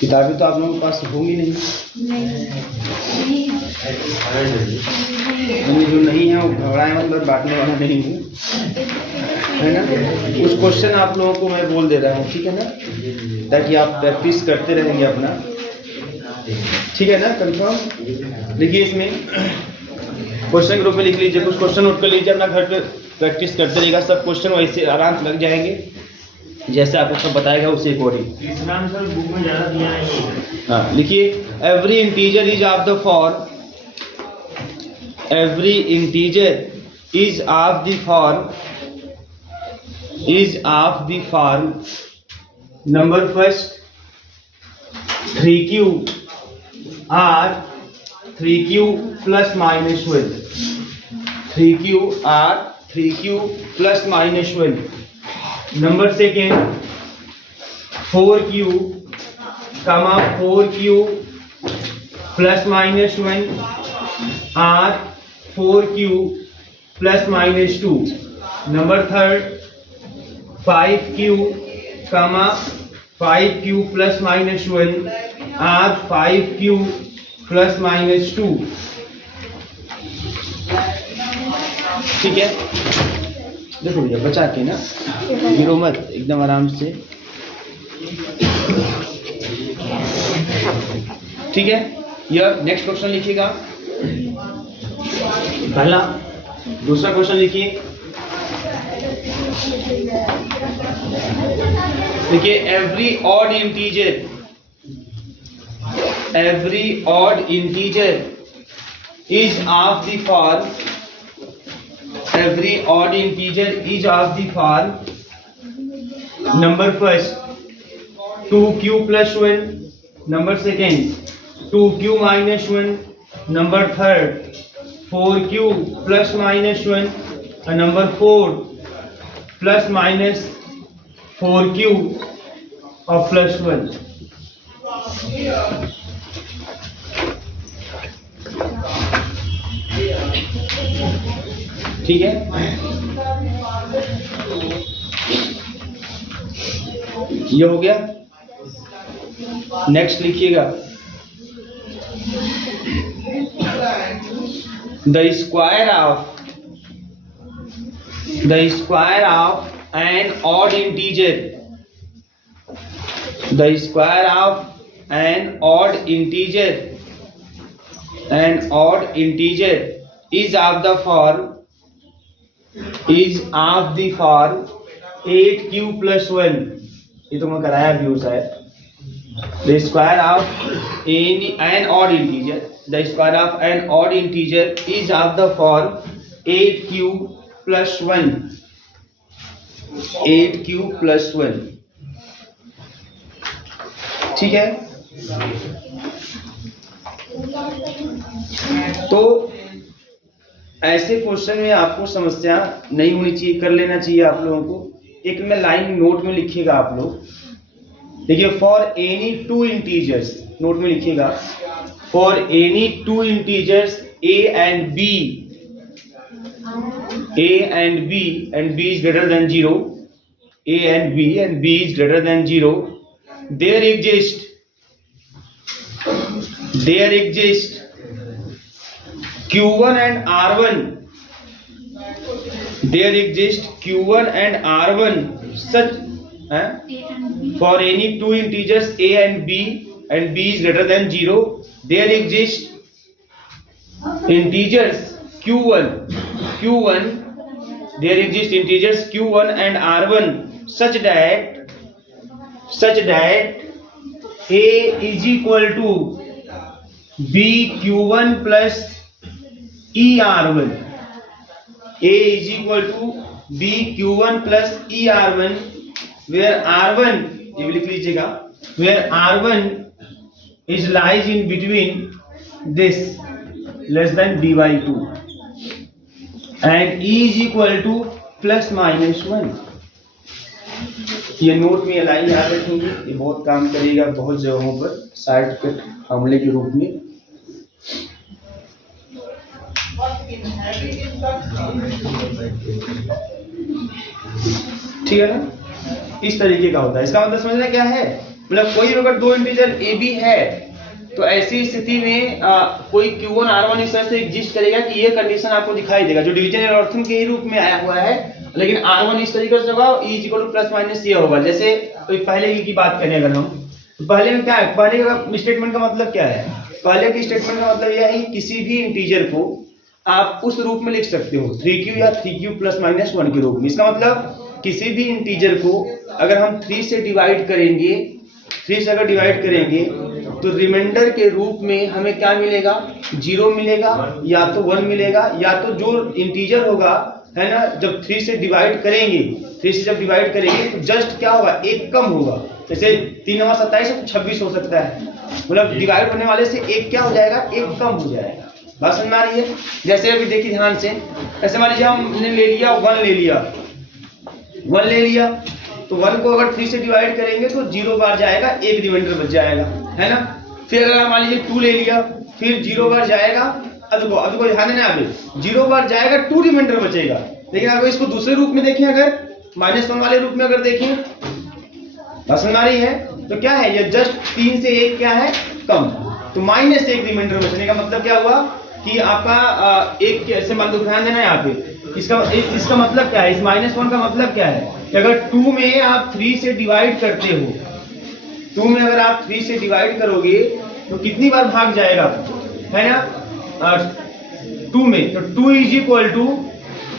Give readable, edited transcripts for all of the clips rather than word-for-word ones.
किताबें तो आप लोगों के पास होंगी नहीं, जो नहीं है वो घबराए मतलब बांटने वाला नहीं है ना। उस क्वेश्चन आप लोगों को मैं बोल दे रहा हूँ, ठीक है ना, ताकि आप प्रैक्टिस करते रहेंगे अपना, ठीक है ना, कंफर्म। लिखिए इसमें क्वेश्चन ग्रुप में लिख लीजिए, कुछ क्वेश्चन नोट कर लीजिए, अपना घर पे प्रैक्टिस करते रहेगा। सब क्वेश्चन वैसे आराम से लग जाएंगे, जैसे आपको सब बताएगा उसी अकॉर्डिंग। बुक में ज़्यादा दिया है। हाँ लिखिए, every integer is of the form, every integer is of the form, is of the form, number first 3q r 3q plus minus 1, 3q r 3q plus minus 1, number second 4q, 4q plus minus 1 r 4q plus minus 2, number third 5q, 5q plus minus 1 r 5q plus minus 2, ठीक है। देखो भैया बचा के ना, गिरो मत, एकदम आराम से, ठीक है। यह नेक्स्ट क्वेश्चन लिखिएगा, पहला। दूसरा क्वेश्चन लिखिए, देखिए every odd integer, every odd integer is of the form, every odd integer is of the form, number first 2q plus 1, number second 2q minus 1, number third 4q plus minus 1, and number 4 plus minus 4q or plus 1, ठीक है। ये हो गया। Next लिखिएगा, the square of an odd integer, the square of an odd integer, an odd integer is of the form, is of the form 8q plus 1, ये तो मैं कराया भी शायद। the square of an odd integer, the square of an odd integer is of the form 8q plus 1, 8q plus 1, ठीक है। तो ऐसे क्वेश्चन में आपको समस्या नहीं होनी चाहिए, कर लेना चाहिए आप लोगों को। एक में लाइन नोट में लिखिएगा आप लोग, देखिए for any two integers, note में लिखिएगा, for any two integers a and b, a and b and b is greater than 0, a and b is greater than 0, there exist q1 and r1, there exist q1 and r1 such for any two integers a and b is greater than 0, there exist integers q1, there exist integers q1 and r1 such that a is equal to bq1 plus er1, a is equal to bq1 plus er1, where r1, ये भी लिख लीजिएगा, where r1 is lies in between this less than b by 2 and e is equal to plus minus 1। ये note में line याद रखेंगे, ये बहुत काम करेगा बहुत जगहों पर शॉर्टकट फॉर्मूले के रूप में। ठीक है ना। इस तरीके का होता है। इसका मतलब समझना क्या है, मतलब कोई अगर दो इंटीजर ए बी है तो ऐसी स्थिति में कोई Q1 R1 इस तरह से एग्जिस्ट करेगा कि ये कंडीशन आपको दिखाई देगा, जो डिवीजन एल्गोरिथम के ही रूप में आया हुआ है, लेकिन R1 इस तरीके से होगा, E = प्लस माइनस ये होगा। जैसे पहले की बात करें अगर हम, तो पहले में क्या है, पहले का स्टेटमेंट का मतलब क्या है, पहले के स्टेटमेंट का मतलब यह है कि किसी भी इंटीजर को आप उस रूप में लिख सकते हो 3q या 3q प्लस माइनस 1 के रूप में। इसका मतलब किसी भी इंटीजर को अगर हम 3 से डिवाइड करेंगे, 3 से अगर डिवाइड करेंगे तो रिमाइंडर के रूप में हमें क्या मिलेगा, 0 मिलेगा या तो 1 मिलेगा, या तो जो इंटीजर होगा है ना, जब 3 से डिवाइड करेंगे, 3 से जब डिवाइड करेंगे तो जस्ट क्या होगा, एक कम होगा। जैसे 3 9 27 है तो 26 हो सकता है, मतलब डिवाइड होने वाले से एक क्या हो जाएगा, एक कम हो जाएगा। बात समझ में आ रही है? जैसे अभी देखिए ध्यान से, ऐसे मान लीजिए हमने ले लिया 1 ले लिया, 1 ले लिया तो 1 को अगर 3 से डिवाइड करेंगे तो 0 बार जाएगा, एक रिमाइंडर बच जाएगा, है ना। फिर अगर मान लीजिए 2 ले लिया, फिर 0 बार जाएगा, अब को ध्यान देना, अभी 0 बार जाएगा, 2 रिमाइंडर बचेगा। लेकिन अगर इसको दूसरे रूप में देखें, अगर -1 वाले रूप में अगर देखें, समझ आ रही है, तो क्या है, ये जस्ट 3 से 1 क्या है, कम, तो -1 रिमाइंडर बचने का मतलब क्या हुआ कि आपका एक कैसे मान लो, ध्यान देना है यहाँ पे, इसका मतलब क्या है, इस -1 का मतलब क्या है कि अगर 2 में आप 3 से डिवाइड करते हो, 2 में अगर आप 3 से डिवाइड करोगे तो कितनी बार भाग जाएगा, है ना, 2 में, तो 2 =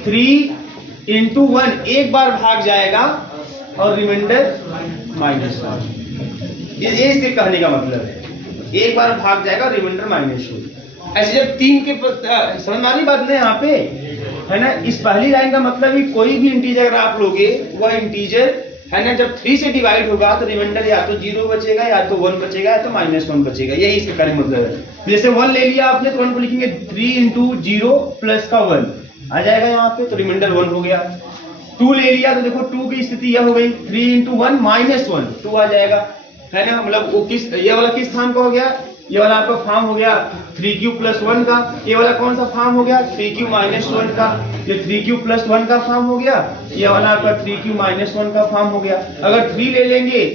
3 × 1, एक बार भाग जाएगा और रिमाइंडर -1। ये इसके कहने का मतलब है, एक बार भाग जाएगा रिमाइंडर -1। ऐसे जब 3 के समझ में आ रही बात नहीं यहाँ पे, है ना। इस पहली लाइन का मतलब ही कोई भी इंटीजर अगर आप लोगे, वह इंटीजर है ना, जब 3 से डिवाइड होगा तो रिमाइंडर या तो 0 बचेगा, या तो 1 बचेगा, या तो -1 बचेगा, यही इसका कहने का मतलब है। जैसे 1 ले लिया आपने तो 1 को लिखेंगे 3 × 0 प्लस का 1 आ जाएगा यहाँ पे, तो रिमाइंडर 1 हो गया। 2 ले लिया तो देखो 2 की स्थिति यह हो गई, 3 × 1 -1, 2 आ जाएगा, है ना। मतलब वो किस, ये वाला किस फॉर्म का हो गया, ये वाला आपका फॉर्म हो गया 3q + 1 का, ये वाला कौन सा फॉर्म हो गया, 3q - 1 का, ये 3q + 1 का फॉर्म हो गया, ये वाला आपका 3q - 1 का फॉर्म हो गया। अगर 3 ले लेंगे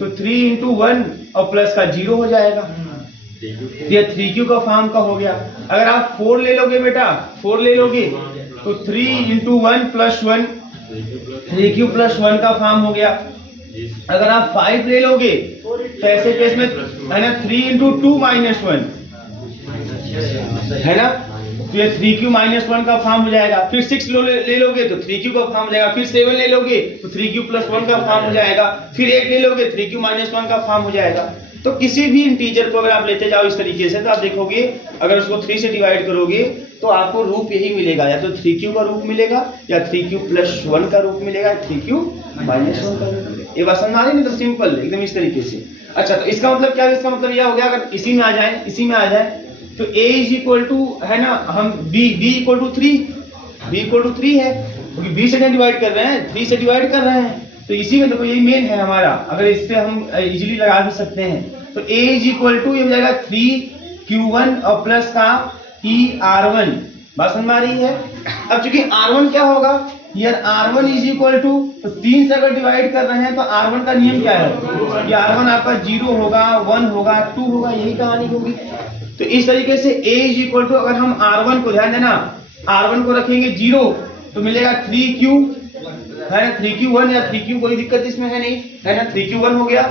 तो 3 × 1 और प्लस का 0 हो जाएगा, ये 3q का फॉर्म का हो गया। अगर आप 4 ले लोगे बेटा, 4 ले लोगे तो 3 × 1 + 1, 3q + 1 का फॉर्म हो गया। अगर आप 5 ले लोगे तो ऐसे केस में है ना 3 × 2 - 1, है ना, तो ये 3q - 1 का फॉर्म हो जाएगा। फिर 6 ले लोगे तो 3q का फॉर्म हो जाएगा। फिर 7 ले लोगे तो 3q + 1 का फॉर्म हो जाएगा। फिर 8 ले लोगे 3q - 1 का फॉर्म हो जाएगा। तो किसी भी इंटीजर को अगर आप लेते जाओ इस तरीके से, तो आप देखोगे अगर उसको 3 से डिवाइड करोगे तो आपको रूप यही मिलेगा, या तो 3q का रूप मिलेगा, या 3q + 1 का रूप मिलेगा, 3q - 1 का रूप मिलेगा। ये बात समझ आ रही है, तो सिंपल एकदम इस तरीके से। अच्छा, तो इसका मतलब क्या है, इसका मतलब यह हो गया, अगर इसी में आ जाए, इसी में आ जाए तो a = है ना, हम b = 3 है, क्योंकि b से डिवाइड कर रहे हैं, 3 से डिवाइड कर रहे हैं, तो इसी में देखो यही मेन है हमारा। अगर इससे हम इजीली लगा भी सकते हैं, तो a = ये हो जाएगा 3q1 और प्लस का r1। बात समझ में आ रही है। अब चूंकि r1 क्या होगा यार, r1 = तो 3 से अगर डिवाइड कर रहे हैं तो r1 का नियम क्या है कि r1 आपका 0 होगा, 1 होगा, 2 होगा, यही कहानी होगी। तो इस तरीके से a = अगर हम r1 को, ध्यान देना, r1 को रखेंगे 0 तो मिलेगा 3q, है ना, 3q1 या 3q, कोई दिक्कत इसमें है नहीं, है ना, 3q1 हो गया,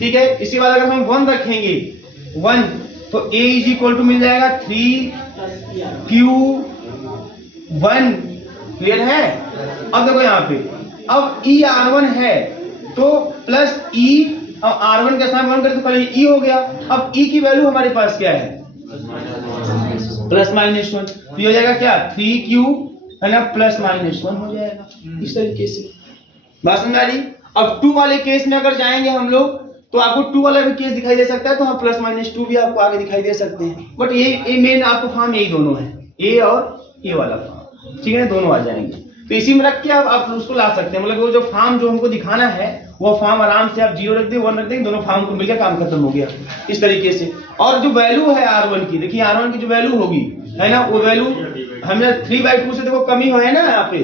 ठीक है। इसी बात अगर हम 1 रखेंगे 1 तो a = मिल जाएगा 3q1, क्लियर है। अब देखो यहाँ पे, अब e r1 है तो प्लस e और r1 के साथ 1 करें तो पहले e हो गया। अब e की वैल्यू हमारे पास क्या है, +-1, तो ये हो जाएगा क्या 3q, है ना, +-1 हो जाएगा इस तरीके से। बात समझ आ रही। अब 2 वाले केस में अगर जाएंगे हम लोग तो आपको 2 वाला भी केस दिखाई दे सकता है, तो हम +-2 भी आपको आगे दिखाई दे सकते हैं। बट ये मेन आपको फॉर्म यही दोनों है, ए और ये वाला फॉर्म, ठीक है, दोनों आ जाएंगे। तो इसी में रख के आप उसको ला सकते हैं, मतलब वो जो फॉर्म जो हमको दिखाना है वो फॉर्म आराम से आप 0 रख दें, 1 रख दें, दोनों फॉर्म को मिलकर काम खत्म हो गया इस तरीके से। और जो वैल्यू है r1 की, देखिए r1 की जो वैल्यू होगी, है ना, वो वैल्यू हमने 3/2 से देखो कमी हो है ना, यहाँ पे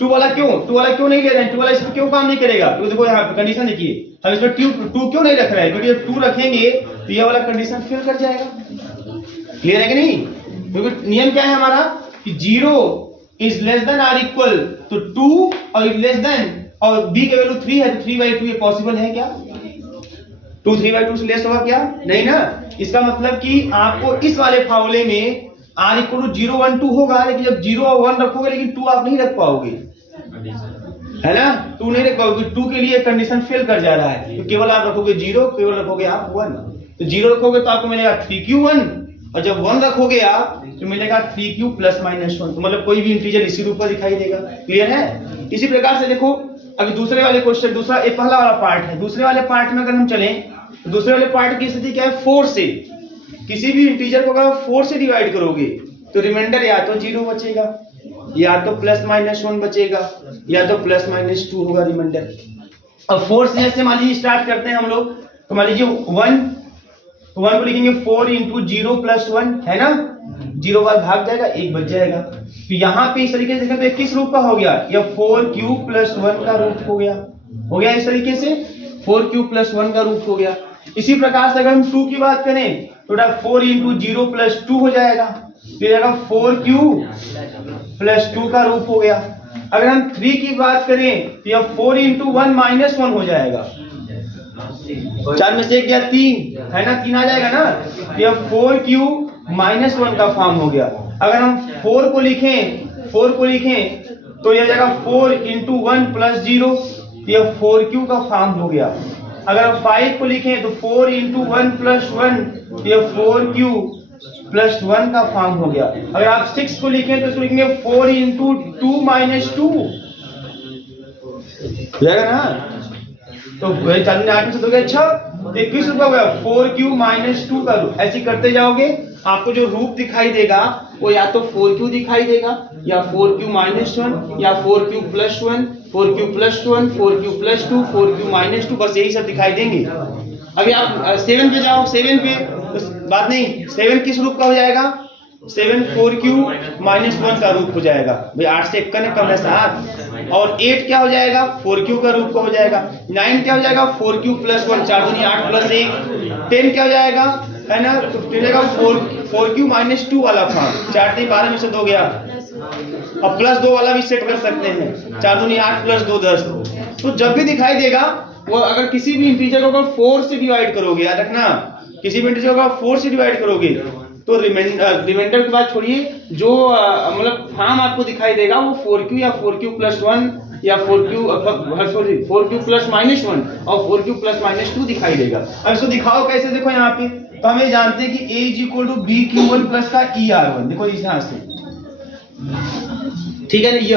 टू वाला क्यों नहीं ले रहे हैं? टू वाला इसमें क्यों काम नहीं करेगा? तो देखो यहाँ पे कंडीशन देखिए, हम इसमें टू क्यों नहीं रख रहे हैं? क्योंकि जब टू रखेंगे तो ये वाला कंडीशन फेल कर जाएगा। क्लियर है कि नहीं? क्योंकि नियम क्या है हमारा कि 0 is less than or equal to 2 और लेस देन और b का वैल्यू 3 है तो 3/2 ये पॉसिबल है क्या? 2 3/2 से लेस होगा क्या? नहीं ना। इसका मतलब कि आपको इस वाले फार्मूले में r इक्वल टू 0 1 2 होगा, लेकिन जब 0 और 1 रखोगे लेकिन 2 आप नहीं रख पाओगे, है ना? 2 नहीं रख पाओगे, 2 के लिए कंडीशन फेल कर जा रहा है। तो केवल आप रखोगे 0, केवल रखोगे आप 1। तो 0 रखोगे तो आपको मिलेगा 3q1 और जब 1 रखोगे आप तो मिलेगा 3q + -1। तो मतलब कोई भी इंटीजर इसी रूप में दिखाई देगा। क्लियर है? इसी प्रकार से देखो अभी दूसरे वाले क्वेश्चन, दूसरा ये पहला वाला पार्ट है। दूसरे वाले पार्ट में अगर हम चलें तो दूसरे वाले पार्ट की स्थिति क्या है? 4 से किसी भी इंटीजर को अगर 4 से डिवाइड करोगे तो रिमाइंडर या तो 0 बचेगा या तो +-1 बचेगा या तो +-2 होगा रिमाइंडर। अब 4 से जैसे मान लीजिए स्टार्ट करते हैं हम लोग, तो मान लीजिए 1 को लिखेंगे 4 × 0 + 1 है ना, 0 बार भाग जाएगा, 1 बच जाएगा। तो यहाँ पे इस तरीके से देखें तो ये किस रूप का हो गया? या 4q + 1 का रूप हो गया इस तरीके से 4q + 1 का रूप हो गया। इसी प्रकार से अगर हम 2 की बात करें तो 4 × 0 + 2 हो जाएगा, फिर आएगा 4q + 2 का रूप हो गया। अगर हम 3 की बात करें तो यह 4 × 1 - 1 हो जाएगा, 4 में से 1 गया 3 है ना, 3 आ जाएगा ना, तो यह 4q - 1 का फॉर्म हो गया। अगर हम 4 को लिखें तो यह जाएगा 4 × 1 + 0, तो यह 4q का फॉर्म हो गया। अगर हम 5 को लिखें तो 4 × 1 + 1, तो यह 4q + 1 का फॉर्म हो गया। अगर आप 6 को लिखें तो इसको लिखेंगे 4 × 2 - 2 जाएगा ना, तो 4 में 8 में से 2 गया 6, 21 रूप हो गया 4q - 2 का रूप। ऐसे करते जाओगे आपको जो रूप दिखाई देगा वो या तो 4q दिखाई देगा या 4q - 1 या 4q + 1, 4q + 1, 4q + 2, 4q - 2, बस यही सब दिखाई देंगे। अभी आप 7 पे जाओ, 7 पे बात नहीं, 7 किस रूप का हो जाएगा? 7 4q - 1 का रूप हो जाएगा। भाई 8 से 1 कम है 7, और 8 क्या हो जाएगा? 4q का रूप का हो जाएगा। 9 क्या हो जाएगा? 4q + 1, 4 दूनी 8 + 1। 10 क्या हो जाएगा? है ना, तो मिलेगा 4q - 2 वाला फॉर्म, 4 3 12 में से 2 गया, अब +2 वाला भी सेट कर सकते हैं, 4 दूनी 8 + 2 10। तो जब भी दिखाई देगा वो अगर किसी भी इंटीजर को अगर 4 से डिवाइड करोगे, याद रखना, किसी भी इंटीजर को 4 से डिवाइड करोगे तो रिमाइंडर के बाद छोड़िए, जो मतलब फॉर्म आपको दिखाई देगा वो 4q या 4q + 1 या 4q + -1 और 4q + -2 दिखाई देगा। अब इसको दिखाओ कैसे? देखो यहाँ पे तो हमें जानते हैं कि a = bq1 + का ER1, देखो इस यहाँ से, ठीक है ना, ये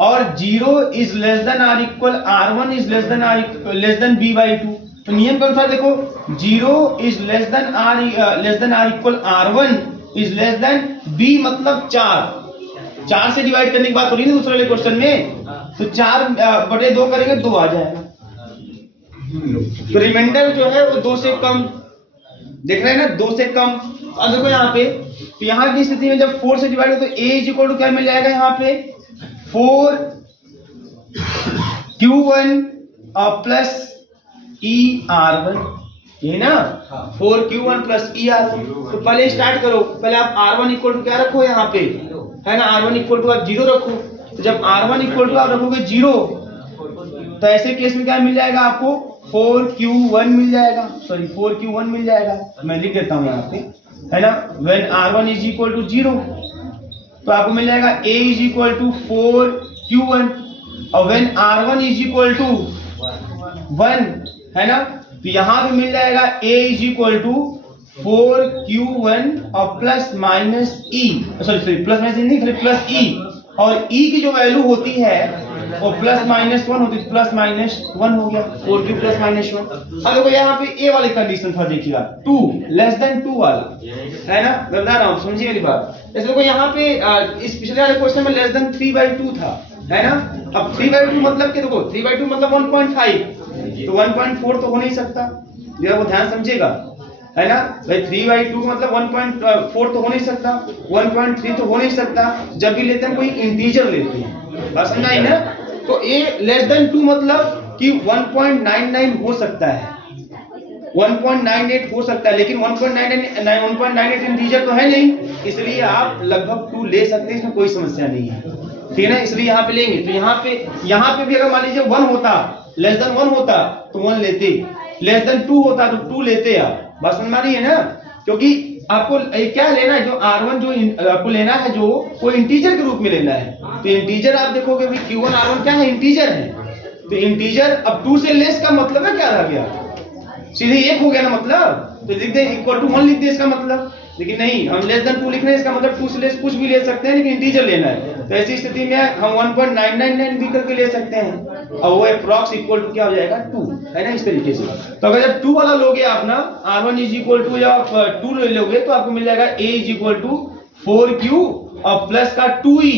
और 0 is less than or equal r1 is less than b/2। तो नियम के अनुसार देखो 0 is less than or equal r1 is less than b, मतलब 4 से डिवाइड करने की बात हो रही है ना दूसरे वाले क्वेश्चन में, तो 4/2 करेंगे 2 आ जाएगा। तो रिमाइंडर जो है वो 2 से कम, देख रहे हैं ना, 2 से कम। अब देखो यहाँ पे, तो यहाँ की स्थिति में जब 4 से डिवाइड हो तो a = क्या मिल जाएगा? यहाँ पे 4q1 + ER1, ये ना 4q1 + ER1। तो पहले स्टार्ट करो, पहले आप r1 = क्या रखो यहाँ पे, है ना, r1 = आप 0 रखो। तो जब r1 = आप रखोगे 0 तो ऐसे केस में क्या मिल जाएगा आपको? 4q1 मिल जाएगा, सॉरी 4q1 मिल जाएगा, मैं लिख देता हूँ यहाँ पे, है ना। when r1 = 0 तो आपको मिल जाएगा a = 4q1, और when r1 = 1, है ना, तो यहाँ पे मिल जाएगा a = 4q1 और +-e, सॉरी +- नहीं, +e, और e की जो वैल्यू होती है वो +-1 होती है, +-1 हो गया 4q + -1। अब देखो यहाँ पे a वाली कंडीशन था, देखिएगा 2 लेस देन 2 वाला, है ना, मैं बता रहा हूँ, समझिए मेरी बात। जैसे देखो यहाँ पे इस पिछले वाले क्वेश्चन में लेस देन 3/2 था, है ना। अब 3/2 मतलब क्या? देखो 3/2 मतलब 1.5, तो 1.4 तो हो नहीं सकता, जरा वो ध्यान समझिएगा, है ना भाई। 3/2 का मतलब 1.4 तो हो नहीं सकता, 1.3 तो हो नहीं सकता। जब भी लेते हैं कोई इंटीजर लेते हैं, बात समझ आई ना? तो a लेस देन 2 मतलब कि 1.99 हो सकता है, 1.98 हो सकता है, लेकिन 1.98 इंटीजर तो है नहीं, इसलिए आप लगभग 2 ले सकते हैं, इसमें कोई समस्या नहीं है, ठीक है ना? इसलिए यहाँ पे लेंगे। तो यहाँ पे भी अगर मान लीजिए 1 होता, लेस देन 1 होता तो 1 लेते, लेस देन 2 होता तो 2 लेते आप। बात समझ में आ रही है ना? क्योंकि आपको क्या लेना है, जो R1 जो आपको लेना है, जो वो इंटीजर के रूप में लेना है। तो इंटीजर आप देखोगे भी Q1 R1 क्या है, इंटीजर है। तो इंटीजर अब 2 से लेस का मतलब है क्या रह गया, सीधे 1 हो गया ना मतलब, तो लिख दे इक्वल टू 1 लिख दे इसका मतलब। लेकिन नहीं, हम लेस देन 2 लिख रहे हैं, इसका मतलब 2 से लेस कुछ भी ले सकते हैं, लेकिन इंटीजर लेना है। तो ऐसी स्थिति में हम 1.999 भी करके ले सकते हैं, और वो अप्रॉक्स इक्वल टू क्या हो जाएगा, 2, है ना? इस तरीके से। तो अगर जब 2 वाला लोगे आप ना, R1 इज इक्वल टू या 2 ले लोगे तो आपको मिल जाएगा A is equal to 4Q और प्लस का 2E,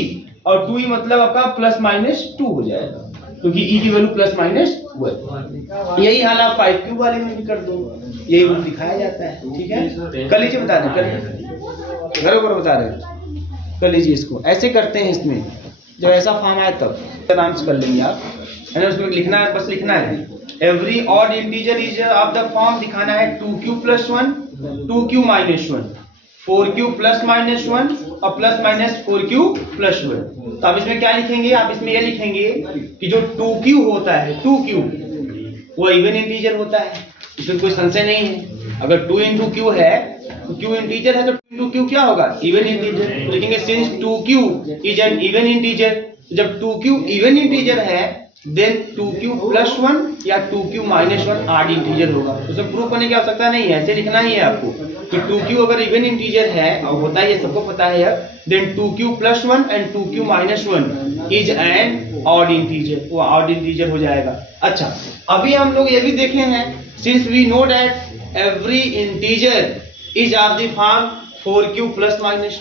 और 2E मतलब आपका प्लस माइनस 2 हो जाएगा, क्योंकि E की वैल्यू प्लस माइनस 1। यही हाल आप 5Q वाले में भी कर दो, यही रूल दिखाया जाता है, ठीक है? कर लीजिए, बता दें, घर बता रहे कर लीजिए इसको, ऐसे करते हैं। इसमें जब ऐसा फॉर्म आए तब आराम से कर लेंगे आप, है ना? उसमें लिखना है, बस लिखना है every odd integer is of the form, दिखाना है 2Q + 1, 2Q - 1, 4Q ± 1 और प्लस माइनस 4Q + 1। तो आप इसमें क्या लिखेंगे, आप इसमें ये लिखेंगे कि जो 2Q होता है, 2Q वो इवन इंटीजर होता है, इसमें कोई संशय नहीं है। अगर 2 × Q है तो Q इंटीजर है, तो 2 Q क्या होगा, इवन इंटीजर। लिखेंगे since 2Q is an even integer, जब 2Q इवन इंटीजर है देन 2Q + 1 या 2Q - 1 ऑड इंटीजर होगा। तो उसे प्रूव करने की आवश्यकता नहीं है, ऐसे लिखना ही है आपको कि 2Q अगर इवन इंटीजर है, और होता है, ये सबको पता है, then 2Q + 1 and 2Q - 1 is an odd integer, वो ऑड इंटीजर हो जाएगा। अच्छा, अभी हम लोग ये भी देखे हैं, since we know that every integer is of the form 4Q ± 1,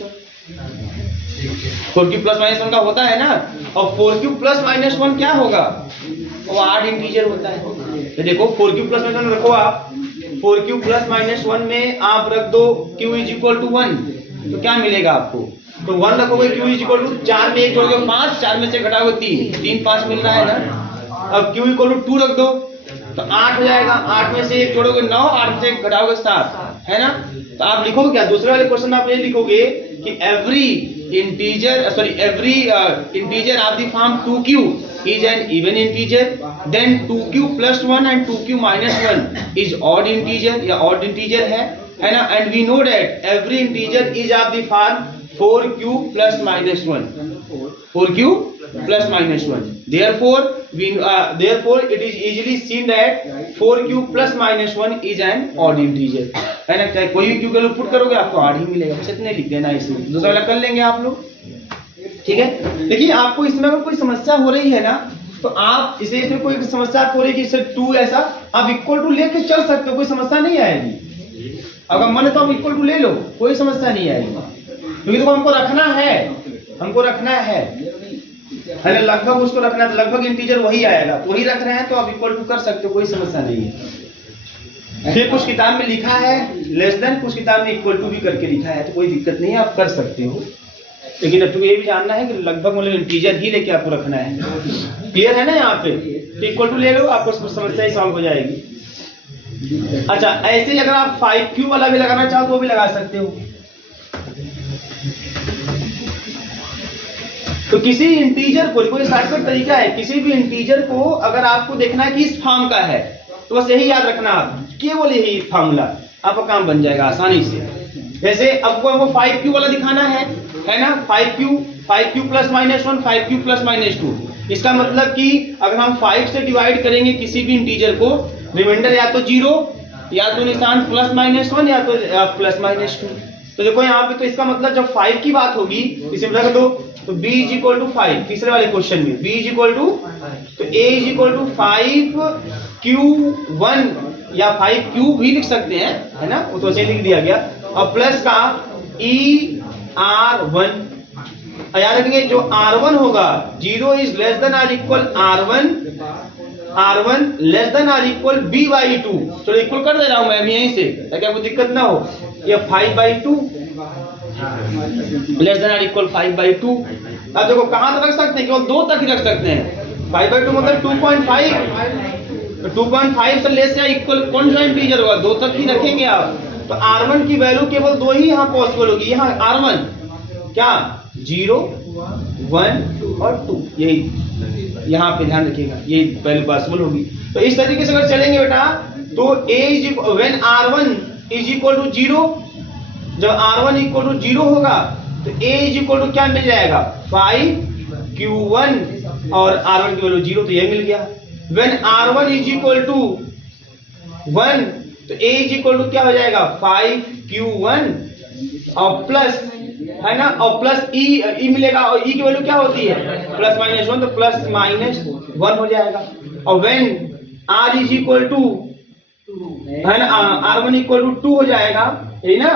4Q ± 1 का होता है ना, और 4Q ± 1 क्या होगा, वो ऑड इंटीजर होता है। तो देखो 4Q ± 1 रखो आप, 4Q ± 1 में आप रख दो Q = 1, तो क्या मिलेगा आपको, तो 1 रखोगे, Q = 4 में 1 जोड़ोगे 5, 4 में से घटाओगे 3, 5 मिल रहा है ना। अब Q = 2 रख दो तो 8 हो जाएगा, 8 में से 1 जोड़ोगे 9, 8 में से 1 घटाओगे 7, है ना? तो आप लिखोगे क्या, दूसरे वाले क्वेश्चन में आप ये लिखोगे कि every integer of the form 2Q is an even integer, then 2Q + 1 and 2Q - 1 is odd integer या odd integer है ना? And we know that every integer is of the form 4Q ± 1, 4Q ± 1. Therefore it is easily seen that 4Q ± 1 is an odd integer, है ना? चाहे कोई भी Q value put करोगे आपको odd ही मिलेगा, बस इतने लिख देना, इसमें दूसरा वाला कर लेंगे आप लोग, ठीक है? देखिए आपको इसमें अगर कोई समस्या हो रही है ना, तो आप इसमें कोई समस्या हो रही है कि सर 2 ऐसा, आप इक्वल टू लेके चल सकते हो, कोई समस्या नहीं आएगी। अगर मन है तो आप इक्वल टू ले लो, कोई समस्या नहीं आएगी, क्योंकि तो हमको रखना है, अरे लगभग उसको रखना है, तो लगभग इंटीजर वही आएगा, तो वही रख रहे हैं तो आप इक्वल टू कर सकते हो, कोई समस्या नहीं है। फिर कुछ किताब में लिखा है लेस देन, कुछ किताब में इक्वल टू भी करके लिखा है, तो कोई दिक्कत नहीं है, आप कर सकते हो। लेकिन अब तुमको ये भी जानना है कि लगभग मतलब इंटीजर ही लेके आपको रखना है, क्लियर है ना? यहाँ पे तो इक्वल टू ले लो, आपको समस्या ही सॉल्व हो जाएगी। अच्छा, ऐसे ही अगर आप 5Q वाला भी लगाना चाहो तो भी लगा सकते हो। तो किसी इंटीजर को, कोई शॉर्टकट तरीका है, किसी भी इंटीजर को अगर आपको देखना है कि इस फॉर्म का है, तो बस यही याद रखना, आप केवल यही फॉर्मूला, आपका काम बन जाएगा आसानी से। जैसे आपको 5Q वाला दिखाना है ना, 5Q + 1, 5Q + 2, इसका मतलब कि अगर हम 5 से डिवाइड करेंगे किसी भी इंटीजर को, रिमाइंडर या तो 0 या तो निशान +-1 या तो +-2। तो देखो यहाँ पे, तो इसका मतलब जब 5 की बात होगी इसे रख दो, तो B = 5, तीसरे वाले क्वेश्चन में B तो A = 5Q1 या 5Q भी लिख सकते हैं, है ना? वो तो ऐसे लिख दिया गया, और प्लस का ER1, याद रखेंगे जो R1 होगा 0 ≤ R1, R1 ≤ B/2। चलो इक्वल कर दे रहा हूं मैं अभी यहीं से, ताकि आपको दिक्कत ना हो। ये 5/2 ≤ 5/2, अब देखो कहाँ तक रख सकते हैं, केवल 2 तक ही रख सकते हैं। 5/2 मतलब 2.5, तो 2.5 से लेस या इक्वल कौन सा इंटीजर होगा, 2 तक ही रखेंगे आप। तो R1 की वैल्यू केवल 2 ही यहाँ पॉसिबल होगी। यहाँ R1 क्या 0, 1 और 2, यही यहाँ पे ध्यान रखिएगा, यही वैल्यू पॉसिबल होगी। तो इस तरीके से अगर चलेंगे बेटा तो when R1 is equal to 0, जब R1 इक्वल टू 0 होगा तो A इज इक्वल टू क्या मिल जाएगा 5Q1 और R1 की वैल्यू 0, तो ये मिल गया। When R1 is equal to 1 तो A इज इक्वल टू क्या हो जाएगा 5Q1 और प्लस, है ना, और प्लस E मिलेगा, और E की वैल्यू क्या होती है +-1, तो +-1 हो जाएगा। और when R is equal to, है ना, R1 इक्वल टू 2 हो जाएगा, यही ना,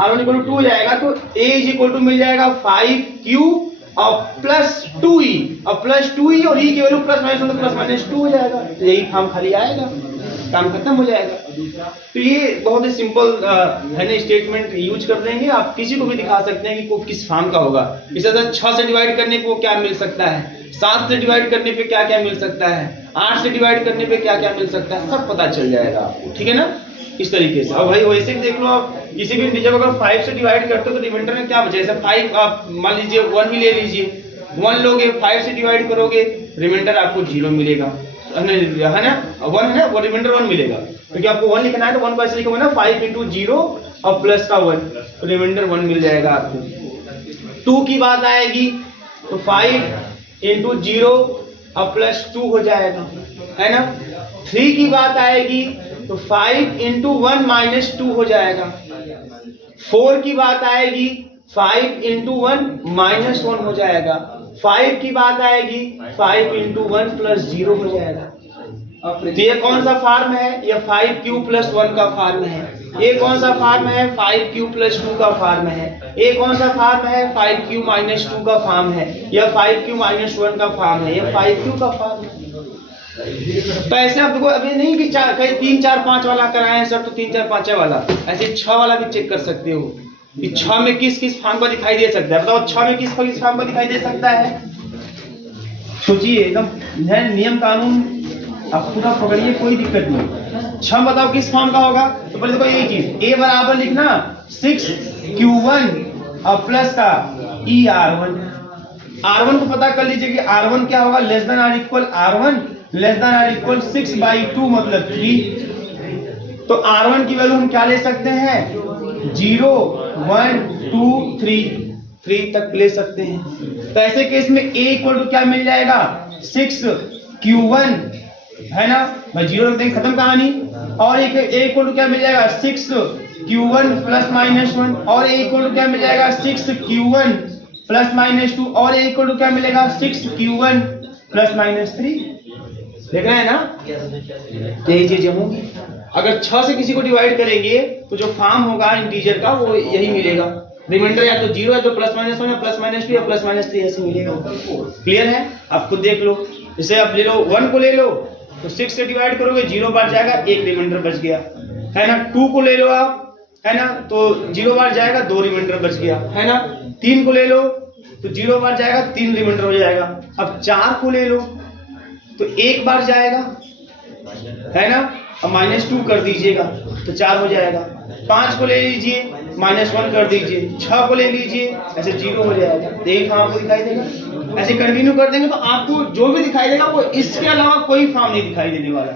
R1 इक्वल टू 2 हो जाएगा तो A इज इक्वल टू मिल जाएगा 5Q और +2E, और +2E और E की वैल्यू +-1 तो +-2 हो जाएगा, तो यही काम खाली आएगा, काम खत्म हो जाएगा। तो ये बहुत ही सिंपल है ना स्टेटमेंट यूज कर देंगे, आप किसी को भी दिखा सकते हैं कि वो किस फॉर्म का होगा। इसे 6 से डिवाइड करने पे वो क्या मिल सकता है, 7 से डिवाइड करने पे क्या क्या मिल सकता है, 8 से डिवाइड करने पे क्या क्या मिल सकता है, सब पता चल जाएगा आपको, ठीक है ना, इस तरीके से। और भाई वैसे भी देख लो, आप किसी भी इंटीजर को अगर 5 से डिवाइड करते हो तो रिमाइंडर में क्या बचे, जैसे 5 आप मान लीजिए 1 ही ले लीजिए, 1 लोगे 5 से डिवाइड करोगे रिमाइंडर आपको 0 मिलेगा, है ना, 1 है ना, वो रिमाइंडर 1 मिलेगा, क्योंकि आपको 1 लिखना है तो 1 को ऐसे लिखोगे ना 5 × 0 और प्लस का 1, तो रिमाइंडर 1 मिल जाएगा आपको। 2 की बात आएगी तो 5 × 0 और +2 हो जाएगा, है ना। 3 की बात आएगी तो 5 × 1 - 2 हो जाएगा। 4 की बात आएगी 5 × 1 - 1 हो जाएगा। 5 की बात आएगी 5 × 1 + 0 हो जाएगा। तो ये कौन सा फॉर्म है, ये 5Q + 1 का फॉर्म है। ये कौन सा फॉर्म है, 5Q + 2 का फॉर्म है। ये कौन सा फॉर्म है, 5Q - 2 का फॉर्म है, या 5Q - 1 का फॉर्म है, ये 5Q का फॉर्म है। तो ऐसे आप देखो, अभी नहीं कि कहीं 3, 4, 5 वाला कराए हैं सर, तो 3, 4, 5 वाला, ऐसे 6 वाला भी चेक कर सकते हो कि 6 में किस किस फॉर्म का दिखाई दे सकता है। बताओ 6 में किस फॉर्म का दिखाई दे सकता है, सोचिए, एकदम नियम कानून आप पूरा पकड़िए, कोई दिक्कत नहीं। 6 बताओ किस फॉर्म का होगा, तो पहले देखो यही चीज, A बराबर लिखना 6Q1 और प्लस का ER1। R1 को पता कर लीजिए कि R1 क्या होगा, less than or equal R1 less than or equal 6/2 मतलब 3। तो R1 की वैल्यू हम क्या ले सकते हैं, 0, 1, 2, 3 तक ले सकते हैं। तो ऐसे केस में A इक्वल टू क्या मिल जाएगा 6Q1, है ना, भाई 0 रख देंगे, खत्म कहानी। और एक A इक्वल टू क्या मिल जाएगा 6Q1 + -1, और A इक्वल टू क्या मिल जाएगा 6Q1 + -2, और A इक्वल टू क्या मिलेगा 6Q1 + -3। देख रहे हैं ना, यही चीजें होंगी। अगर 6 से किसी को डिवाइड करेंगे तो जो फॉर्म होगा इंटीजर का वो यही मिलेगा, रिमाइंडर या तो 0 है तो +-1 या +-2 या +-3 ऐसे मिलेगा। क्लियर है, आप खुद देख लो। जैसे आप ले लो 1 को ले लो तो 6 से डिवाइड करोगे 0 बार जाएगा, 1 रिमाइंडर बच गया, है ना। 2 को ले लो आप, है ना, तो 0 बार जाएगा, 2 रिमाइंडर बच गया, है ना। 3 को ले लो तो 0 बार जाएगा, 3 रिमाइंडर हो जाएगा। अब 4 को ले लो तो 1 बार जाएगा, है ना, और -2 कर दीजिएगा तो 4 हो जाएगा। 5 को ले लीजिए -1 कर दीजिए, 6 को ले लीजिए, ऐसे 0 हो जाएगा। यही फॉर्म आपको दिखाई देगा। ऐसे कंटिन्यू कर देंगे तो आपको जो भी दिखाई देगा वो इसके अलावा कोई फॉर्म नहीं दिखाई देने वाला।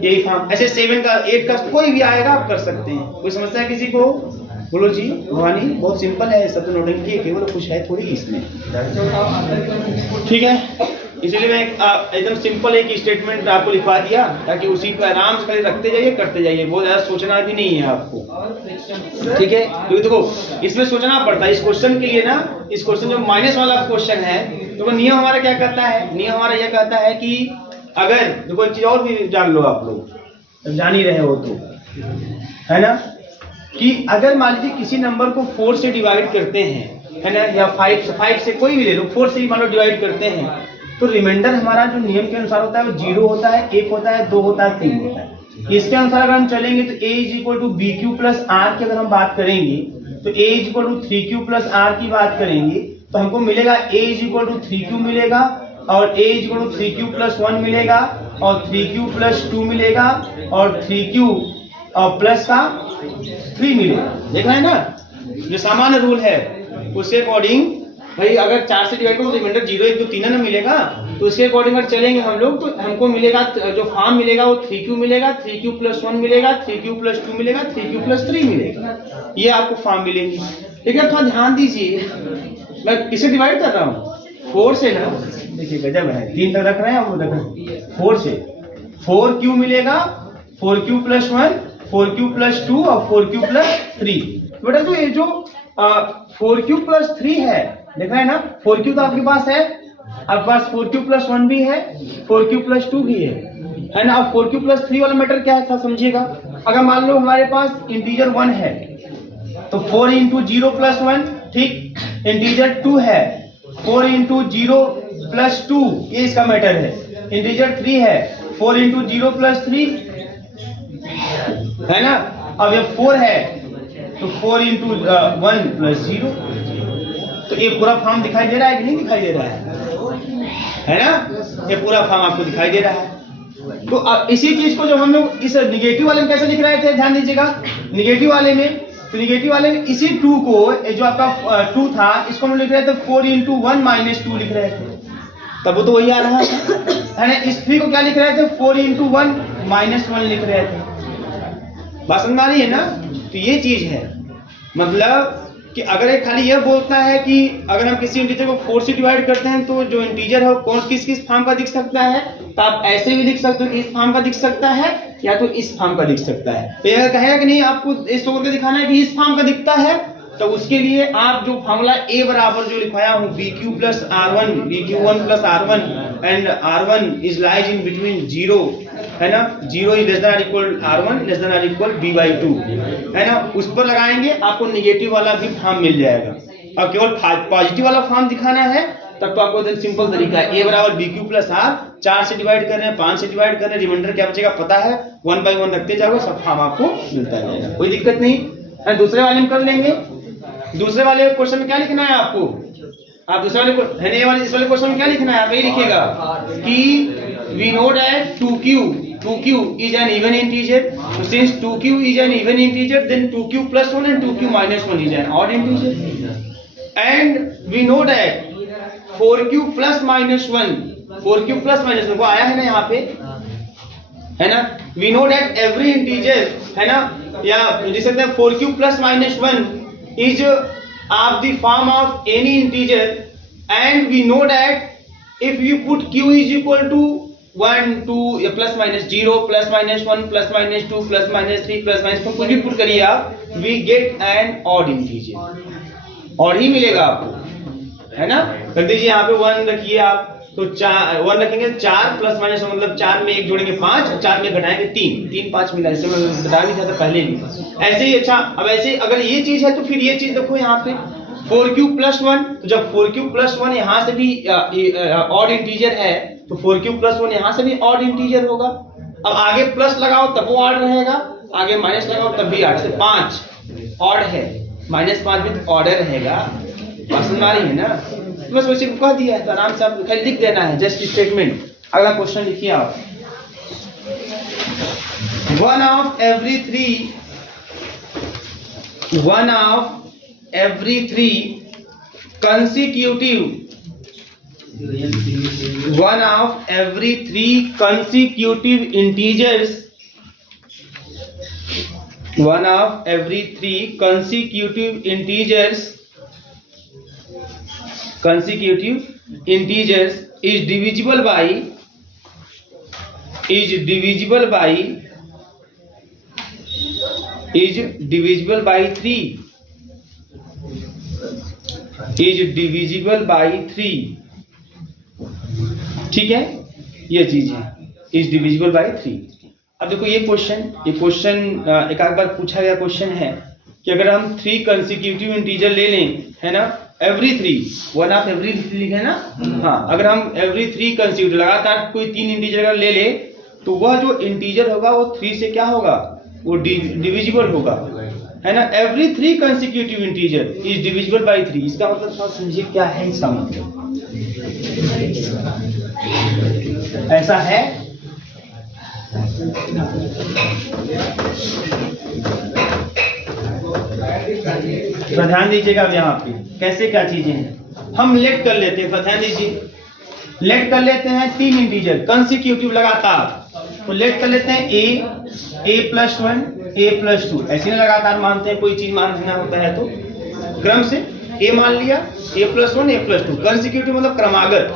यही फॉर्म ऐसे 7 का 8 का कोई भी आएगा, आप कर सकते हैं। कोई समस्या है किसी को, बोलो जी। भवानी बहुत सिंपल है, सब तो नोटिंग की केवल कुछ है थोड़ी इसमें, ठीक है। इसलिए मैं एकदम सिंपल एक स्टेटमेंट आपको लिखवा दिया ताकि उसी पर आराम से रखते जाइए, करते जाइए, बहुत ज्यादा सोचना भी नहीं है आपको, ठीक है। क्योंकि देखो इसमें सोचना पड़ता है। इस क्वेश्चन के लिए ना, इस क्वेश्चन जो माइनस वाला क्वेश्चन है, तो नियम हमारा क्या कहता है, नियम हमारा यह कहता है कि अगर देखो एक चीज और भी जान लो आप लोग, जान ही रहे हो तो, है ना, कि अगर मान लीजिए किसी नंबर को 4 से डिवाइड करते हैं, है ना, या 5 से कोई भी ले लो, 4 से ही मान लो डिवाइड करते हैं, तो रिमाइंडर हमारा जो नियम के अनुसार होता है वो 0 होता है, 1 होता है, 2 होता है, 3 होता है। इसके अनुसार अगर हम चलेंगे तो A = BQ + R की अगर हम बात करेंगे तो A = 3Q + R की बात करेंगे तो हमको मिलेगा a is equal to 3q मिलेगा, और a is equal to 3q plus 1 मिलेगा, और 3q प्लस 2 मिलेगा, और 3q और प्लस का 3 मिलेगा। देख रहे हैं ना, जो सामान्य रूल है उसके अकॉर्डिंग भाई अगर 4 से डिवाइड करो तो रिमाइंडर 0 1 2 3 ना मिलेगा, तो उसके अकॉर्डिंग अगर चलेंगे हम लोग तो हमको मिलेगा जो फॉर्म मिलेगा वो 3q मिलेगा, 3q प्लस 1 मिलेगा, 3q प्लस 2 मिलेगा, 3q प्लस 3 मिलेगा। ये आपको फॉर्म मिलेंगे। लेकिन थोड़ा ध्यान दीजिए, मैं किसे डिवाइड कर रहा हूँ? 4 से ना। देखिए गजब है, 3 तक रख रहे हैं हम लोग, 4 से 4q मिलेगा, 4q प्लस 1, 4q प्लस 2 और 4q प्लस 3। बेटा तो ये जो 4q प्लस 3 है, देख रहे हैं ना, 4q तो आपके पास है, आपके पास 4q प्लस 1 भी है, 4q प्लस 2 भी है ना। अब 4q प्लस 3 वाला मैटर क्या है समझिएगा। अगर मान लो हमारे पास इंटीजर 1 है तो 4 इंटू 0 प्लस 1, ठीक। इंटीजर 2 है, 4 इंटू 0 प्लस 2, ये इसका मैटर है। इंटीजर 3 है, 4 इंटू 0 प्लस 3, है ना। अब ये 4 है तो 4 इंटू 1 प्लस 0। तो ये पूरा फॉर्म दिखाई दे रहा है कि नहीं दिखाई दे रहा है ना। ये पूरा फॉर्म आपको दिखाई दे रहा है। तो अब इसी चीज को जो हम लोग इस निगेटिव वाले में कैसे लिख रहे थे, ध्यान दीजिएगा। निगेटिव वाले में इसी 2 को, जो आपका 2 था, इसको हम लिख रहे थे 4 इंटू 1 माइनस 2 लिख रहे थे, तब वो तो वही आ रहा है ना। इस 3 को क्या लिख रहे थे, 4 इंटू 1 माइनस 1 लिख रहे थे। बात समझ आ रही है ना। तो ये चीज है, मतलब कि अगर ये खाली यह बोलता है कि अगर हम किसी इंटीजर को 4 से डिवाइड करते हैं तो जो इंटीजर है वो कौन किस फॉर्म का दिख सकता है, तो आप ऐसे भी लिख सकते हो कि इस फॉर्म का दिख सकता है या तो इस फॉर्म का दिख सकता है। तो ये कहेगा कि नहीं आपको इस करके दिखाना है कि इस फॉर्म का दिखता है, तो उसके लिए आप जो फॉर्मूला a बराबर जो लिखवाया हूँ bq plus r1, bq1 plus r1 and r1 is lies in between 0, है ना। 0 is less than equal r1 less than equal b/2, है ना। उस पर लगाएंगे आपको निगेटिव वाला भी फॉर्म मिल जाएगा। और केवल पॉजिटिव वाला फॉर्म दिखाना है तब तो आपको एकदम सिंपल तरीका है, a बराबर bq प्लस r, 4 से डिवाइड कर रहे हैं, 5 से डिवाइड कर रहे हैं, रिमाइंडर क्या बचेगा पता है, 1 बाई 1 रखते जाओगे, सब फॉर्म आपको मिलता रहेगा, कोई दिक्कत नहीं। दूसरे वाले में कर लेंगे। दूसरे वाले क्वेश्चन में क्या लिखना है आपको, आप दूसरे वाले है ना, इस वाले क्वेश्चन में क्या लिखना है, आप यही लिखिएगा कि we know that 2q is an even integer. So since 2q is an even integer, then 2q plus 1 and 2q minus 1 is an odd integer. And we know that 4q plus minus 1, 4q plus minus 1 को आया है ना यहाँ पे, है ना। We know that every integer, है ना, या लिख सकते हैं 4q plus minus 1 is of the form of any integer, and we know that if you put q is equal to 1 2 या plus minus 0 plus minus 1 plus minus 2 plus minus 3 plus minus 4 कुछ भी put करिए आप, we get an odd integer, odd ही मिलेगा आपको, है ना। कर दीजिए यहाँ पे 1 रखिए आप, तो 1 रखेंगे 4 प्लस माइनस मतलब 4 में 1 जोड़ेंगे 5, 4 में घटाएंगे 3 5 मिला, ऐसे मैं बता नहीं था पहले भी ऐसे ही। अच्छा अब ऐसे अगर ये चीज है तो फिर ये चीज देखो यहाँ पे 4q प्लस 1, तो जब 4q प्लस 1 यहाँ से भी ऑड इंटीजर है तो 4q प्लस 1 यहाँ से भी ऑड इंटीजर होगा। अब आगे प्लस लगाओ तब वो ऑड रहेगा, आगे माइनस लगाओ तब भी ऑड, से 5 ऑड है, -5 भी ऑर्डर रहेगा। समझ आ रही है ना। तो बस वैसे कह दिया है तो आराम से आप लिख देना है जस्ट स्टेटमेंट। अगला क्वेश्चन लिखिए आप, one of every three consecutive integers, one of every three consecutive integers is divisible by 3, ठीक है, ये चीज है, इज डिविजिबल बाय 3। अब देखो ये क्वेश्चन एक आध बार पूछा गया क्वेश्चन है कि अगर हम 3 कंसेक्यूटिव इंटीजर ले लें, है ना, एवरी 3 वन ऑफ एवरी 3 लिखे ना, हाँ, अगर हम एवरी 3 कंसेक्यूटिव लगातार कोई 3 इंटीजर अगर ले ले तो वह जो इंटीजर होगा वो 3 से क्या होगा, वो डिविजिबल होगा, है ना, every 3 consecutive integer is divisible by 3। इसका मतलब थोड़ा समझिए क्या है इसका मतलब। ऐसा है तो ध्यान दीजिएगा। अब यहाँ पे कैसे क्या चीजें हैं हम लेट कर लेते हैं। तो ध्यान दीजिए, लेट कर लेते हैं 3 इंटीजर कंसेक्यूटिव लगातार। तो लेट कर लेते हैं a प्लस 1 a प्लस 2, ऐसे नहीं लगातार मानते हैं, कोई चीज मानना होता है तो क्रम से a मान लिया, a plus 1 a plus 2। Consecutive मतलब क्रमागत।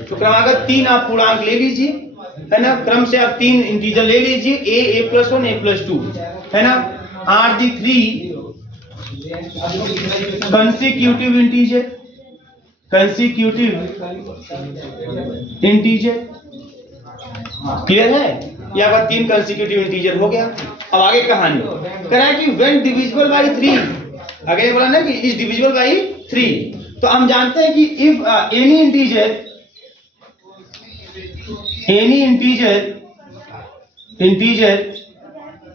तो क्रमागत 3 आप पूर्णांक ले लीजिए, है ना, क्रम से आप 3 इंटीजर ले लीजिए, a प्लस 1 a प्लस 2, है ना, are the 3 consecutive integer. Clear है? ये आपका 3 कंसेक्यूटिव इंटीजर हो गया। अब आगे कहानी कह रहा है कि व्हेन डिविजिबल बाय 3, आगे बोला ना कि इज डिविजिबल बाय 3। तो हम जानते हैं कि if any integer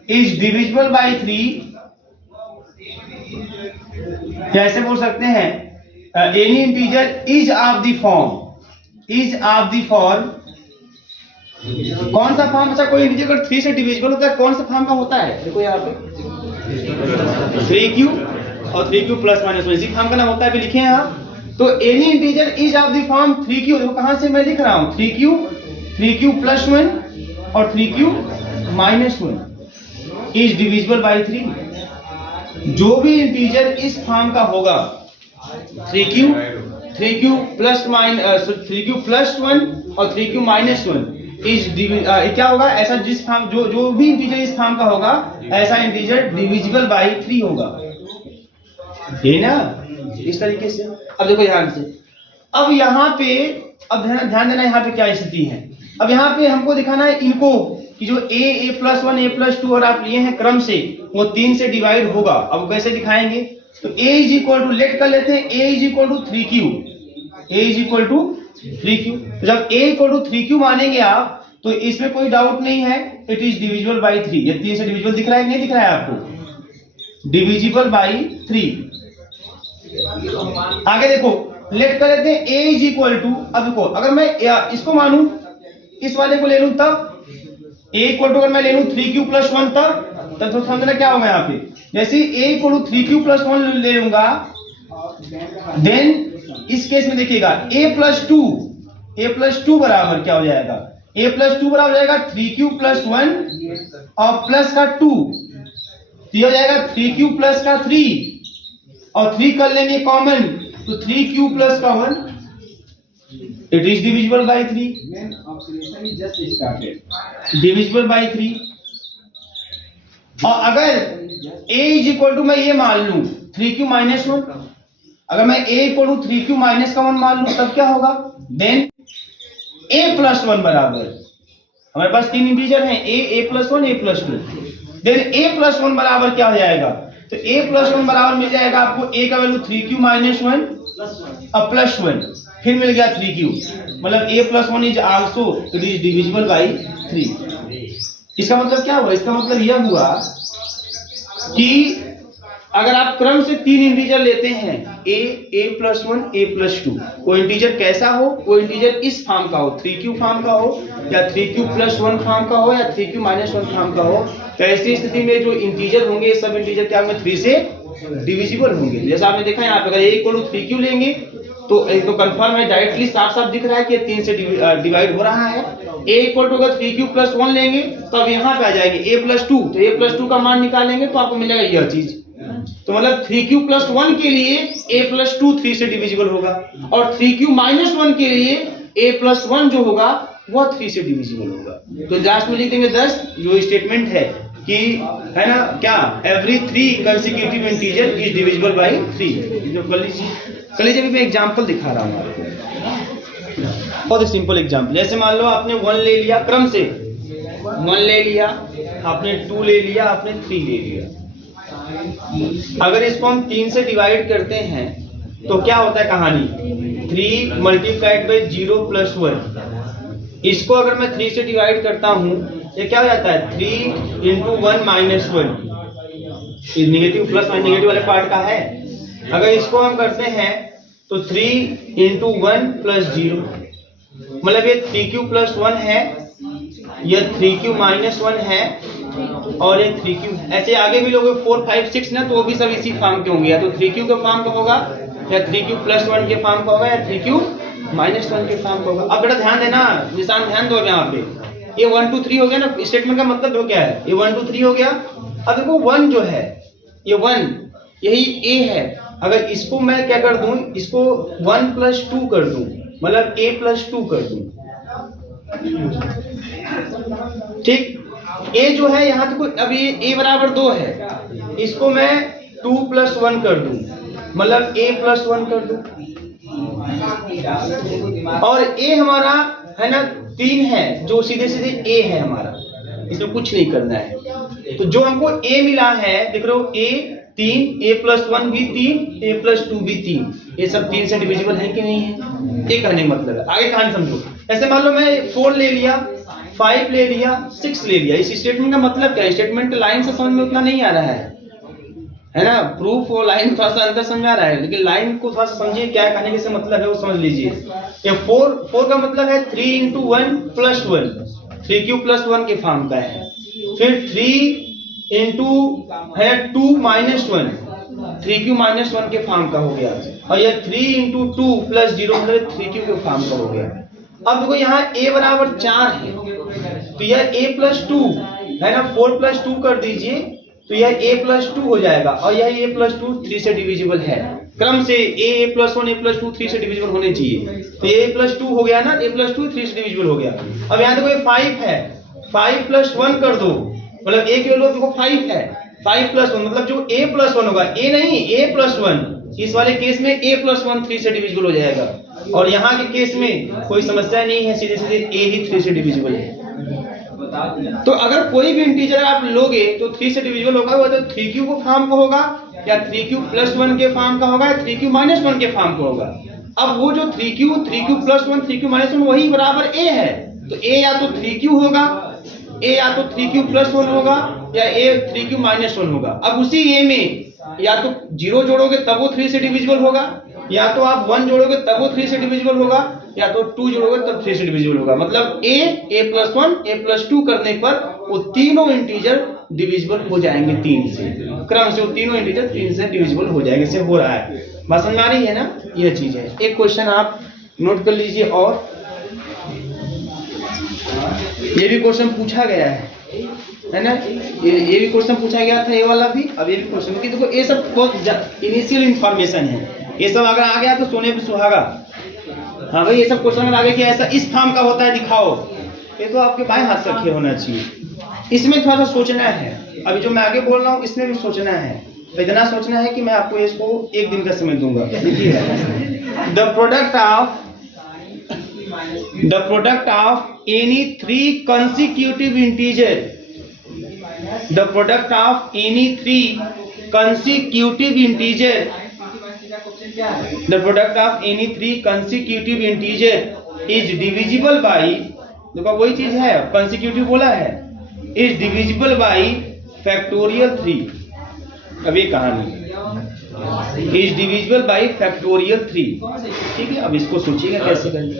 is divisible by 3, कैसे बोल सकते हैं, any integer is of the form, कौन सा फॉर्म? अच्छा, कोई इंटीजर अगर 3 से डिविजिबल होता है कौन सा फॉर्म का होता है? देखो यहाँ पे 3q और 3q प्लस माइनस 1, इसी फॉर्म का नाम होता है, भी लिखे हैं यहाँ। तो any integer is of the form 3q, देखो कहां से मैं लिख रहा हूं, 3q प्लस 1 और 3q minus 1 is divisible by 3। जो भी इंटीजर इस फॉर्म का होगा 3q प्लस 1 और 3q माइनस 1 इज क्या होगा, ऐसा जिस फॉर्म जो भी इंटीजर इस फॉर्म का होगा ऐसा इंटीजर डिविजिबल बाय 3 होगा, है ना, इस तरीके से। अब देखो ध्यान से, अब यहाँ पे अब ध्यान देना, यहाँ पे क्या स्थिति है। अब यहाँ पे हमको दिखाना है इनको कि जो a प्लस 1 a प्लस 2 और आप लिए हैं क्रम से, वो 3 से डिवाइड होगा। अब कैसे दिखाएंगे? तो a is equal to, let कर लेते हैं, a is equal to 3q। तो जब a इक्वल टू 3q मानेंगे आप, तो इसमें कोई डाउट नहीं है, इट इज डिविजिबल बाय 3। ये 3 से डिविजिबल दिख रहा है कि नहीं दिख रहा है आपको? Divisible by 3। आगे देखो, लेट कर लेते हैं a इज इक्वल टू, अब देखो अगर मैं इसको मानूं, इस वाले को ले लूं, तब a इक्वल टू अगर मैं ले लूं 3q प्लस 1, तब तो समझना क्या होगा यहाँ पे, जैसे a equal to 3q plus 1 ले लूंगा, देन इस केस में देखिएगा a प्लस 2 बराबर क्या हो जाएगा, a प्लस 2 बराबर हो जाएगा 3q प्लस 1 और प्लस का 2, तो हो जाएगा 3q प्लस का 3 और 3 कर लेंगे कॉमन, तो 3q प्लस का 1, it is divisible by 3। Divisible by 3। और अगर a इज इक्वल टू, मैं ये मान लूं 3q माइनस 1, अगर मैं a equal to 3q minus का 1 मान लूं, तब क्या होगा, देन a प्लस 1 बराबर, हमारे पास 3 इंटीजर हैं, a plus 1 a plus 2, then a plus 1 बराबर क्या हो जाएगा, तो a प्लस 1 बराबर मिल जाएगा आपको, a का वैल्यू 3q माइनस 1 और प्लस 1, फिर मिल गया 3q, मतलब a plus 1 is also divisible by 3। इसका मतलब क्या हुआ? इसका मतलब यह हुआ कि अगर आप क्रम से 3 इंटीजर लेते हैं, a प्लस 1 a प्लस 2, वो इंटीजर कैसा हो, वो इंटीजर इस फॉर्म का हो, 3q फॉर्म का हो या 3q प्लस 1 फॉर्म का हो या 3q माइनस 1 फॉर्म का हो, तो ऐसी स्थिति में जो इंटीजर होंगे सब इंटीजर क्या होंगे, 3 से डिविजिबल होंगे। जैसा आपने देखा यहाँ पे, अगर a इक्वल टू 3q लेंगे तो कंफर्म है, डायरेक्टली साफ साफ दिख रहा है कि 3 से डिवाइड हो रहा है। a इक्वल टू अगर 3q प्लस 1 लेंगे तो अब यहाँ पे आ जाएंगे a प्लस 2, तो a प्लस 2 का मान निकालेंगे तो आपको मिलेगा यह चीज, तो मतलब 3q प्लस 1 के लिए a प्लस 2 3 से डिविजिबल होगा, और 3q माइनस 1 के लिए a प्लस 1 जो होगा वह 3 से डिविजिबल होगा। तो लास्ट में लिख देंगे 10, जो स्टेटमेंट है कि, है ना, क्या every 3 consecutive integer is divisible by 3। जो कर लीजिए मैं एग्जांपल दिखा रहा हूँ आपको, बहुत सिंपल एग्जांपल। जैसे मान लो आपने 1 ले लिया, क्रम से 1 ले लिया, आपने 2 ले लिया, आपने 3 ले लिया। अगर इसको हम 3 से डिवाइड करते हैं तो क्या होता है कहानी, 3 मल्टीप्लाइड बाय 0 प्लस 1। इसको अगर मैं 3 से डिवाइड करता हूं, ये क्या हो जाता है, 3 into 1 minus 1, negative plus minus negative वाले पार्ट का है। अगर इसको हम करते हैं तो 3 इंटू 1 प्लस 0, मतलब ये 3q प्लस 1 है, यह 3q माइनस 1 है, और ये 3q। ऐसे आगे भी लोग 4 5 6 ना, तो वो भी सब इसी फॉर्म के होंगे, या तो 3q के फॉर्म का होगा, या 3q प्लस 1 के फॉर्म का होगा, या 3q माइनस 1 के फॉर्म का होगा। अब बेटा ध्यान देना, निशान ध्यान दो यहाँ पे, ये 1 2 3 हो गया ना, स्टेटमेंट का मतलब हो क्या है, ये 1 2 3 हो गया। अब देखो 1 जो है, ये 1 यही a है, अगर इसको मैं क्या कर दूं, इसको 1 प्लस 2 कर दूं, मतलब a प्लस 2 कर दूं, ठीक। a जो है यहाँ देखो, अब ये a बराबर 2 है, इसको मैं 2 प्लस 1 कर दूं, मतलब a प्लस 1 कर दूं, और a हमारा है ना 3 है, जो सीधे सीधे a है हमारा, इसमें कुछ नहीं करना है। तो जो हमको a मिला है, देख रहे हो a 3, a प्लस 1 भी 3, a प्लस 2 भी 3, ये सब 3 से डिविजिबल है कि नहीं है, ये कहने का मतलब है। आगे कहानी समझो, ऐसे मान लो मैं 4 ले लिया, 5 ले लिया, 6 ले लिया, इस स्टेटमेंट का मतलब क्या है, स्टेटमेंट लाइन से समझ में उतना नहीं आ रहा है ना, प्रूफ और लाइन थोड़ा सा अंतर समझ आ रहा है, लेकिन लाइन को थोड़ा सा समझिए क्या कहने के से मतलब है वो समझ लीजिए। ये 4 का मतलब है 3 इंटू 1 प्लस 1, 3q प्लस 1 के फॉर्म का है, फिर 3 इंटू है 2 माइनस 1, 3q माइनस 1 के फॉर्म का हो गया, और यह 3 इंटू 2 प्लस 0 मतलब 3q के फॉर्म का हो गया। अब देखो यहाँ a बराबर 4 है, तो यह a प्लस 2 है ना, 4 प्लस 2 कर दीजिए, तो यह a प्लस 2 हो जाएगा, और यह a प्लस 2 3 से डिविजिबल है, क्रम से a प्लस 1 a प्लस 2 3 से डिविजिबल होने चाहिए, तो a प्लस 2 हो गया ना, a प्लस 2 3 से डिविजिबल हो गया। अब यहाँ देखो ये 5 है, 5 प्लस 1 कर दो, मतलब a के लो देखो 5 है, 5 प्लस 1 मतलब जो a प्लस 1 होगा, a नहीं a प्लस 1, इस वाले केस में a प्लस 1 3 से डिविजिबल हो जाएगा, और यहाँ के केस में कोई समस्या नहीं है, सीधे सीधे a ही 3 से डिविजिबल है। तो अगर कोई भी इंटीजर आप लोगे तो 3 से डिविजिबल होगा, वो तो 3q को फॉर्म का होगा, या 3q प्लस 1 के फॉर्म का होगा, या 3q माइनस 1 के फॉर्म का होगा। अब वो जो 3q प्लस 1 3q माइनस 1 वही बराबर a है, तो a या तो 3q होगा, a या तो 3q प्लस 1 होगा, या a 3q माइनस 1 होगा। अब उसी a में या तो 0 जोड़ोगे तब वो 3 से डिविजिबल होगा, या तो आप 1 जोड़ोगे तब वो 3 से डिविजिबल होगा, या तो 2 जोड़ोगे तब 3 से डिविजिबल होगा। मतलब a प्लस 1 a प्लस 2 करने पर वो तीनों इंटीजर डिविजिबल हो जाएंगे 3 से, क्रम से वो तीनों इंटीजर 3 से डिविजिबल हो जाएंगे, इससे हो रहा है। बात समझ आ रही है ना, यह चीज है। एक क्वेश्चन आप नोट कर लीजिए, और ये भी क्वेश्चन पूछा गया है ना, ये भी क्वेश्चन पूछा गया था, ये वाला भी, अब ये भी क्वेश्चन, क्योंकि देखो ये सब बहुत इनिशियल इंफॉर्मेशन है, ये सब अगर आ गया तो सोने पे सुहागा। हाँ भाई, ये सब क्वेश्चन अगर आगे किया ऐसा इस फॉर्म का होता है दिखाओ, ये तो आपके बाएं हाथ से रखे होना चाहिए। इसमें थोड़ा सा सोचना है, अभी जो मैं आगे बोल रहा हूँ इसमें भी सोचना है, तो इतना सोचना है कि मैं आपको इसको 1 दिन का समय दूंगा। The product of any 3 consecutive integer, the product of any 3 consecutive integer, the product of any 3 consecutive integer is divisible by, देखो वही चीज है, consecutive बोला है, is divisible by factorial 3। अब ये कहानी is divisible by factorial 3, ठीक है। अब इसको सोचिएगा कैसे करेंगे।